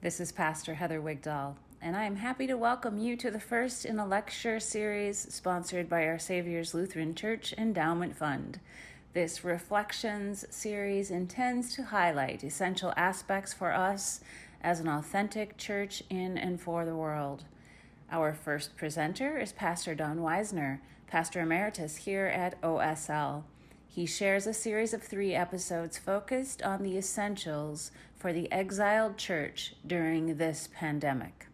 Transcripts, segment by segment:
This is Pastor Heather Wigdahl, and I am happy to welcome you to the first in a lecture series sponsored by Our Savior's Lutheran Church Endowment Fund. This Reflections series intends to highlight essential aspects for us as an authentic church in and for the world. Our first presenter is Pastor Don Wisner, Pastor Emeritus here at OSL. He shares a series of 3 episodes focused on the essentials for the exiled church during this pandemic.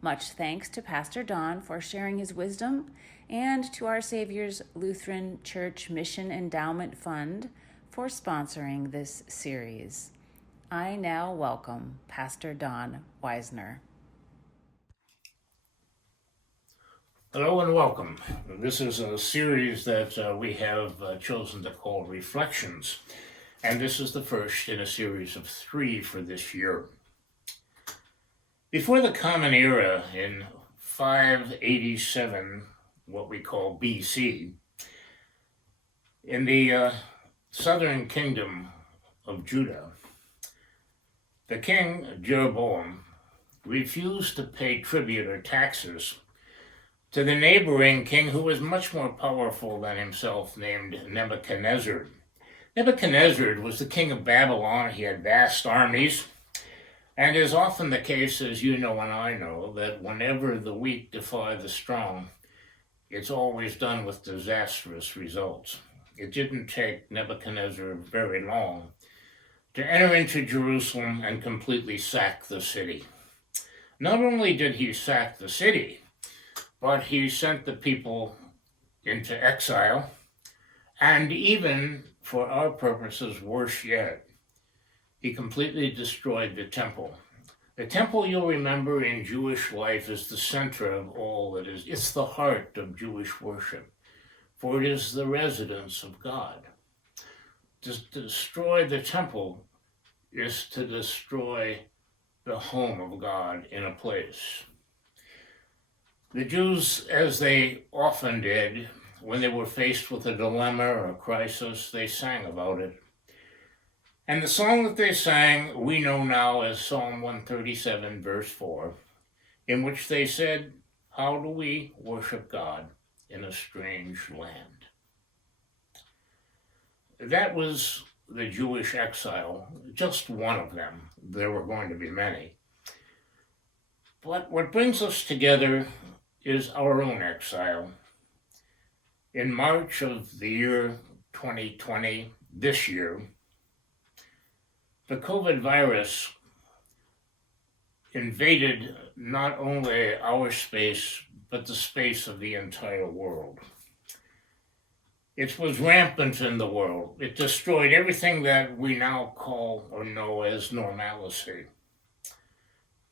Much thanks to Pastor Don for sharing his wisdom and to Our Savior's Lutheran Church Mission Endowment Fund for sponsoring this series. I now welcome Pastor Don Wisner. Hello and welcome. This is a series that we have chosen to call Reflections, and this is the first in a series of 3 for this year. Before the Common Era in 587, what we call BC, in the southern kingdom of Judah, the king Jeroboam refused to pay tribute or taxes to the neighboring king who was much more powerful than himself, named Nebuchadnezzar. Nebuchadnezzar was the king of Babylon. He had vast armies, and is often the case, as you know and I know, that whenever the weak defy the strong, it's always done with disastrous results. It didn't take Nebuchadnezzar very long to enter into Jerusalem and completely sack the city. Not only did he sack the city, but he sent the people into exile, and even, for our purposes, worse yet, he completely destroyed the temple. The temple, you'll remember, in Jewish life is the center of all that is. It's the heart of Jewish worship, for it is the residence of God. To destroy the temple is to destroy the home of God in a place. The Jews, as they often did, when they were faced with a dilemma or a crisis, they sang about it. And the song that they sang, we know now as Psalm 137, verse 4, in which they said, "How do we worship God in a strange land?" That was the Jewish exile, just one of them. There were going to be many. But what brings us together is our own exile. In March of the year 2020, this year, the COVID virus invaded not only our space, but the space of the entire world. It was rampant in the world. It destroyed everything that we now call or know as normalcy.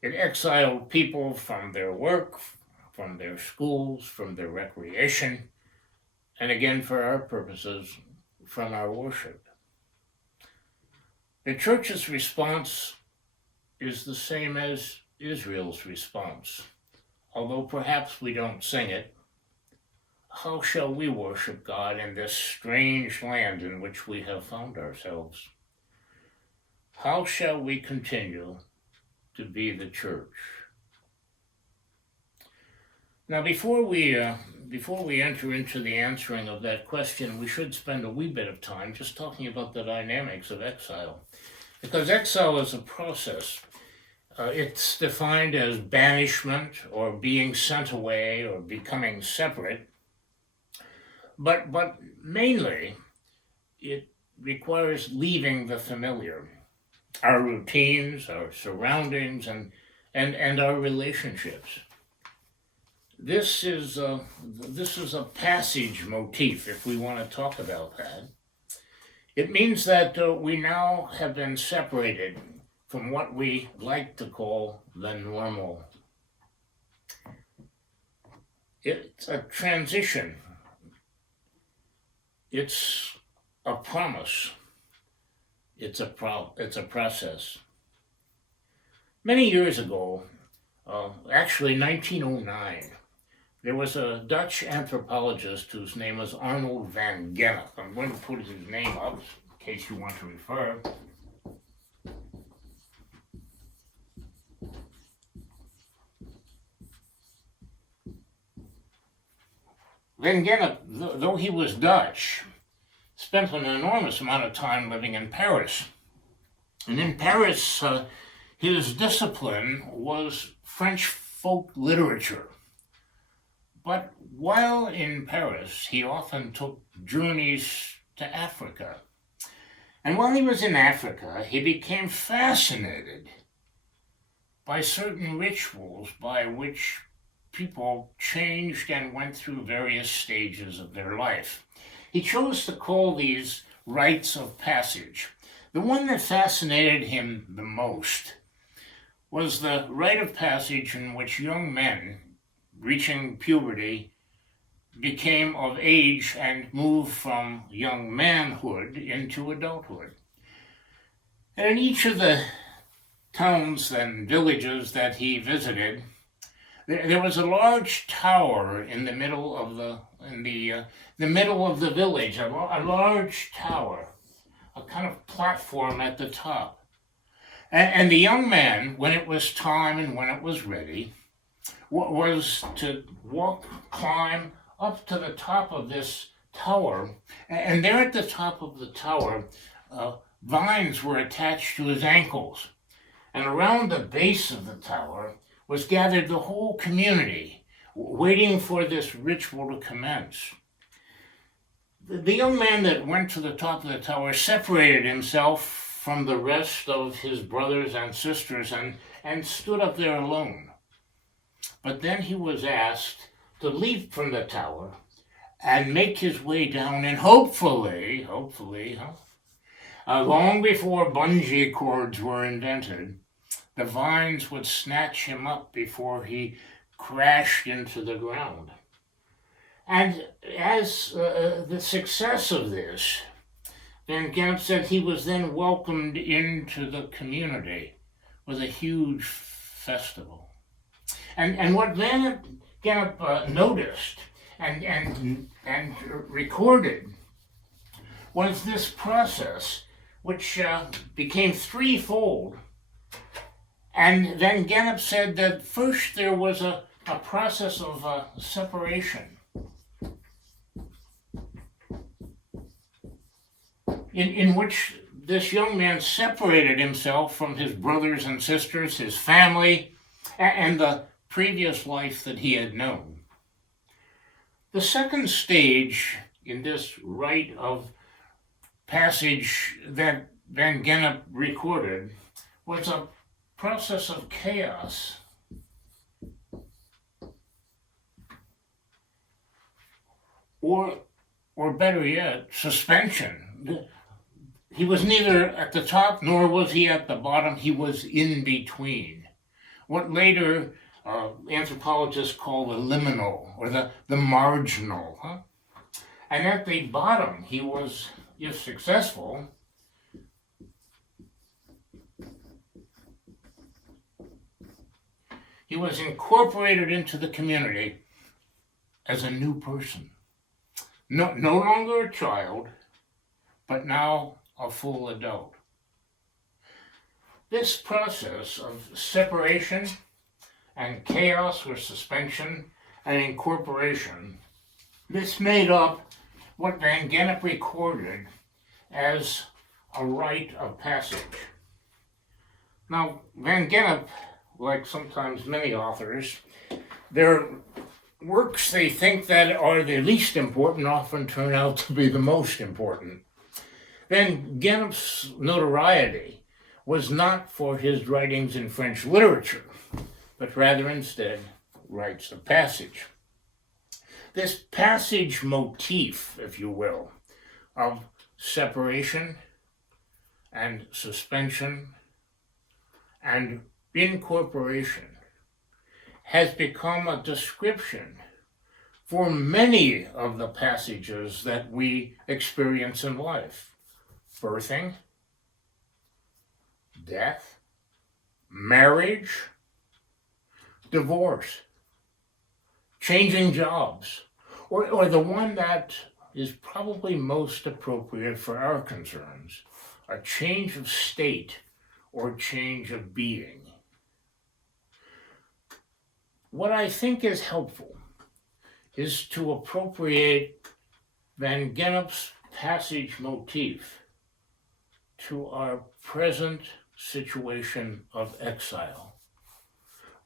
It exiled people from their work, from their schools, from their recreation, and again, for our purposes, from our worship. The church's response is the same as Israel's response, although perhaps we don't sing it. How shall we worship God in this strange land in which we have found ourselves? How shall we continue to be the church? Now, before we enter into the answering of that question, we should spend a wee bit of time just talking about the dynamics of exile, because exile is a process. It's defined as banishment or being sent away or becoming separate, but mainly it requires leaving the familiar, our routines, our surroundings, and our relationships. This is a passage motif, if we want to talk about that. It means that we now have been separated from what we like to call the normal. It's a transition. It's a promise. It's a process. Many years ago, actually 1909, there was a Dutch anthropologist whose name was Arnold van Gennep. I'm going to put his name up in case you want to refer. Van Gennep, though he was Dutch, spent an enormous amount of time living in Paris. And in Paris, his discipline was French folk literature. But while in Paris, he often took journeys to Africa. And while he was in Africa, he became fascinated by certain rituals by which people changed and went through various stages of their life. He chose to call these rites of passage. The one that fascinated him the most was the rite of passage in which young men reaching puberty became of age and moved from young manhood into adulthood. And in each of the towns and villages that he visited, there was a large tower in the middle of the middle of the village, a large tower, a kind of platform at the top. And the young man, when it was time and when it was ready, was to climb up to the top of this tower, and there at the top of the tower, vines were attached to his ankles, and around the base of the tower was gathered the whole community, waiting for this ritual to commence. The young man that went to the top of the tower separated himself from the rest of his brothers and sisters and stood up there alone. But then he was asked to leap from the tower and make his way down, and hopefully, long before bungee cords were invented, the vines would snatch him up before he crashed into the ground. And as the success of this, Van Gennep said he was then welcomed into the community with a huge festival. And what Van Gennep noticed and recorded was this process, which became threefold. And Van Gennep said that first there was a process of separation, in which this young man separated himself from his brothers and sisters, his family, and the previous life that he had known. The second stage in this rite of passage that Van Gennep recorded was a process of chaos. Or better yet, suspension. He was neither at the top nor was he at the bottom. He was in between. What later anthropologists call the liminal, or the marginal. And at the bottom, he was, if successful, he was incorporated into the community as a new person. No longer a child, but now a full adult. This process of separation and chaos or suspension and incorporation, this made up what Van Gennep recorded as a rite of passage. Now, Van Gennep, like sometimes many authors, their works they think that are the least important often turn out to be the most important. Van Gennep's notoriety was not for his writings in French literature, but rather instead rites of passage. This passage motif, if you will, of separation and suspension and incorporation has become a description for many of the passages that we experience in life. Birthing, death, marriage, divorce, changing jobs, or the one that is probably most appropriate for our concerns, a change of state or change of being. What I think is helpful is to appropriate Van Gennep's passage motif to our present situation of exile,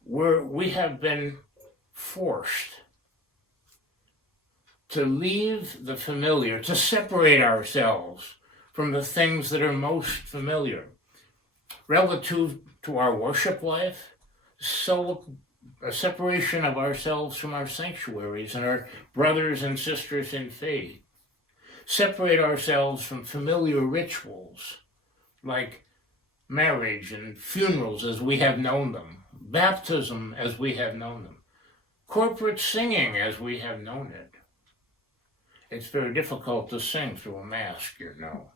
where we have been forced to leave the familiar, to separate ourselves from the things that are most familiar, relative to our worship life, so a separation of ourselves from our sanctuaries and our brothers and sisters in faith, separate ourselves from familiar rituals like marriage and funerals as we have known them, baptism as we have known them, corporate singing as we have known it. It's very difficult to sing through a mask, you know.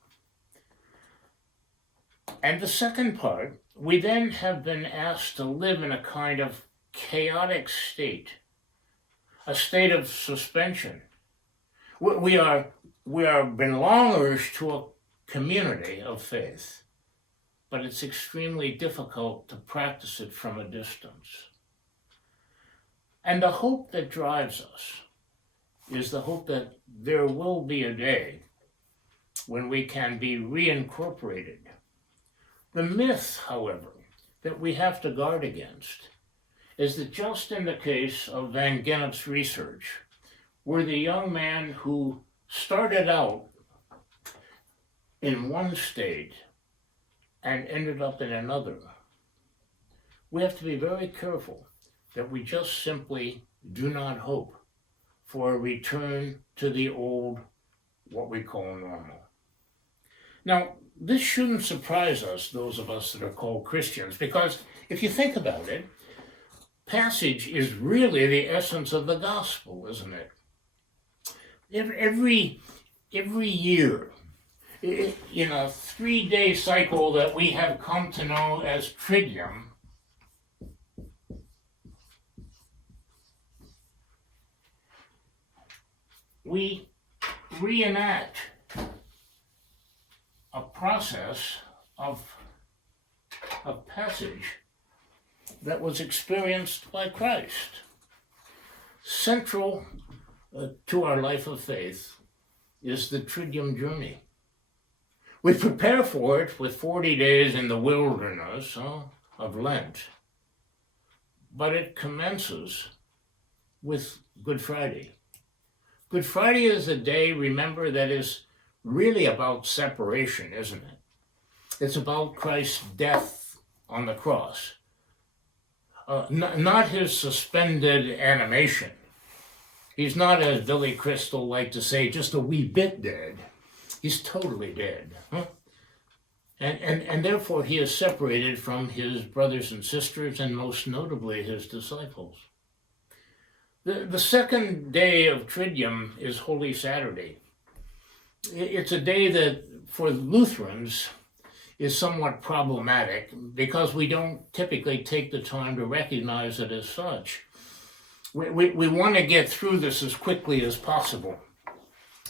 And the second part, we then have been asked to live in a kind of chaotic state, a state of suspension. We are belongers to a community of faith, but it's extremely difficult to practice it from a distance. And the hope that drives us is the hope that there will be a day when we can be reincorporated. The myth, however, that we have to guard against is that just in the case of Van Gennep's research, where the young man who started out in one state and ended up in another, we have to be very careful that we just simply do not hope for a return to the old, what we call normal. Now, this shouldn't surprise us, those of us that are called Christians, because if you think about it, passage is really the essence of the gospel, isn't it? Every year, in a 3-day cycle that we have come to know as Triduum, we reenact a process of passage that was experienced by Christ. Central to our life of faith is the Triduum journey. We prepare for it with 40 days in the wilderness of Lent, but it commences with Good Friday. Good Friday is a day, remember, that is really about separation, isn't it? It's about Christ's death on the cross. Not his suspended animation. He's not, as Billy Crystal liked to say, just a wee bit dead. He's totally dead. And therefore he is separated from his brothers and sisters, and most notably his disciples. The second day of Triduum is Holy Saturday. It's a day that, for Lutherans, is somewhat problematic because we don't typically take the time to recognize it as such. We want to get through this as quickly as possible.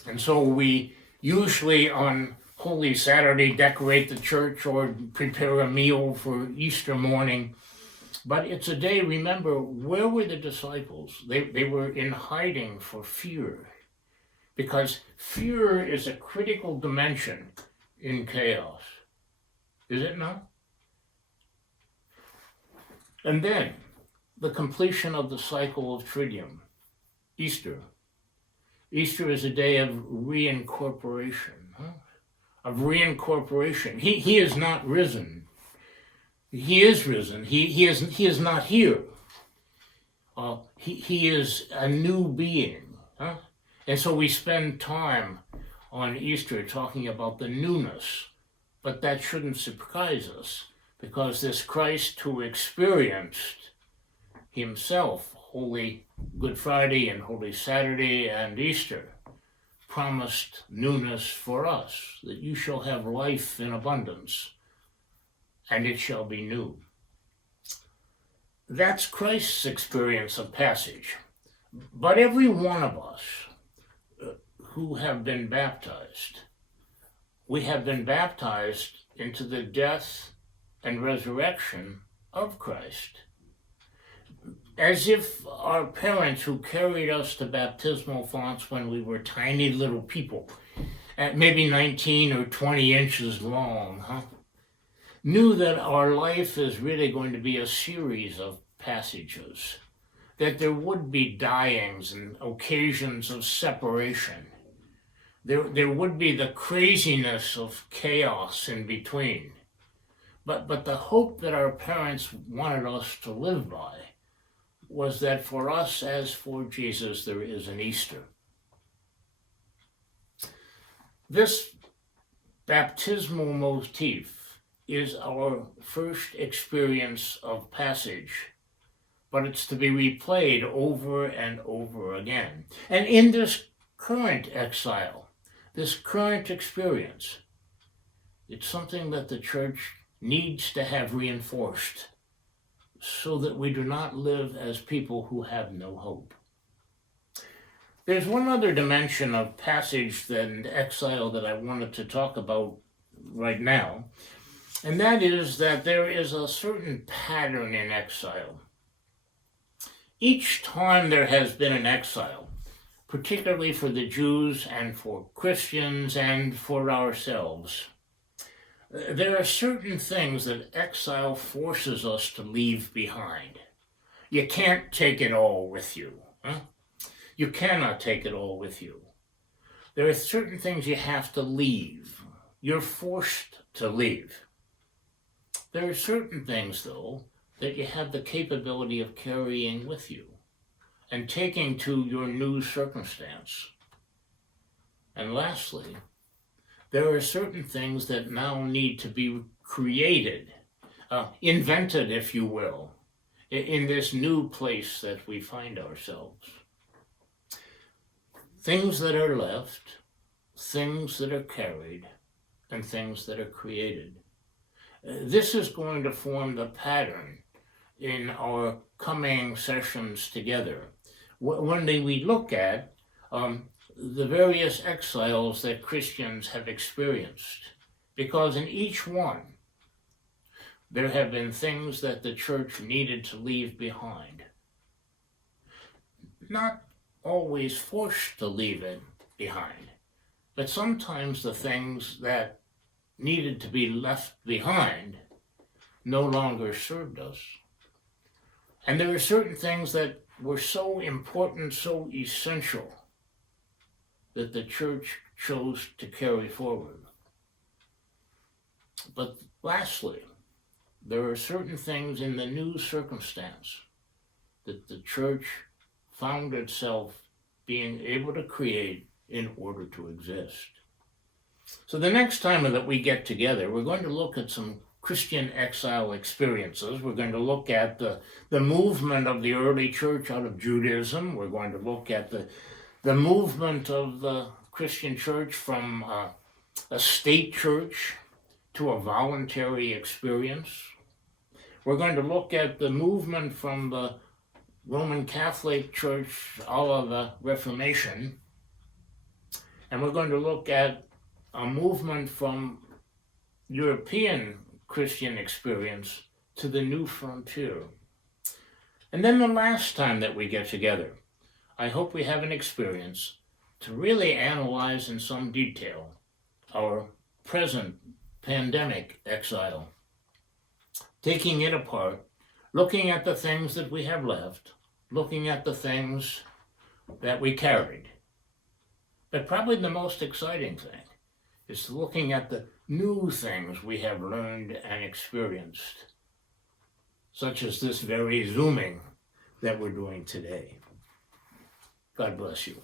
And so we usually on Holy Saturday decorate the church or prepare a meal for Easter morning. But it's a day, remember, where were the disciples? They were in hiding for fear, because fear is a critical dimension in chaos. Is it not? And then, the completion of the cycle of Triduum, Easter. Easter is a day of reincorporation. Of reincorporation. He is not risen. He is risen. He is not here. He is a new being. And so we spend time on Easter talking about the newness. But that shouldn't surprise us, because this Christ who experienced himself Holy Good Friday and Holy Saturday and Easter promised newness for us, that you shall have life in abundance, and it shall be new. That's Christ's experience of passage. But every one of us who have been baptized, we have been baptized into the death and resurrection of Christ. as if our parents who carried us to baptismal fonts when we were tiny little people, at maybe 19 or 20 inches long, knew that our life is really going to be a series of passages, that there would be dyings and occasions of separation. There would be the craziness of chaos in between. But the hope that our parents wanted us to live by was that for us, as for Jesus, there is an Easter. This baptismal motif is our first experience of passage, but it's to be replayed over and over again. And in this current exile, this current experience, it's something that the church needs to have reinforced so that we do not live as people who have no hope. There's one other dimension of passage and exile that I wanted to talk about right now, and that is that there is a certain pattern in exile. Each time there has been an exile, particularly for the Jews and for Christians and for ourselves, there are certain things that exile forces us to leave behind. You can't take it all with you. You cannot take it all with you. There are certain things you have to leave. You're forced to leave. There are certain things, though, that you have the capability of carrying with you and taking to your new circumstance. And lastly, there are certain things that now need to be created, invented, if you will, in this new place that we find ourselves. Things that are left, things that are carried, and things that are created. This is going to form the pattern in our coming sessions together. When we look at the various exiles that Christians have experienced, because in each one, there have been things that the church needed to leave behind. Not always forced to leave it behind, but sometimes the things that needed to be left behind no longer served us. And there are certain things that were so important, so essential, that the church chose to carry forward. But lastly, there are certain things in the new circumstance that the church found itself being able to create in order to exist. So the next time that we get together, we're going to look at some Christian exile experiences. We're going to look at the movement of the early church out of Judaism. We're going to look at the movement of the Christian church from a state church to a voluntary experience. We're going to look at the movement from the Roman Catholic Church all of the Reformation, and we're going to look at a movement from European Christian experience to the new frontier. And then the last time that we get together, I hope we have an experience to really analyze in some detail our present pandemic exile, taking it apart, looking at the things that we have left, looking at the things that we carried. But probably the most exciting thing is looking at the new things we have learned and experienced, such as this very Zooming that we're doing today. God bless you.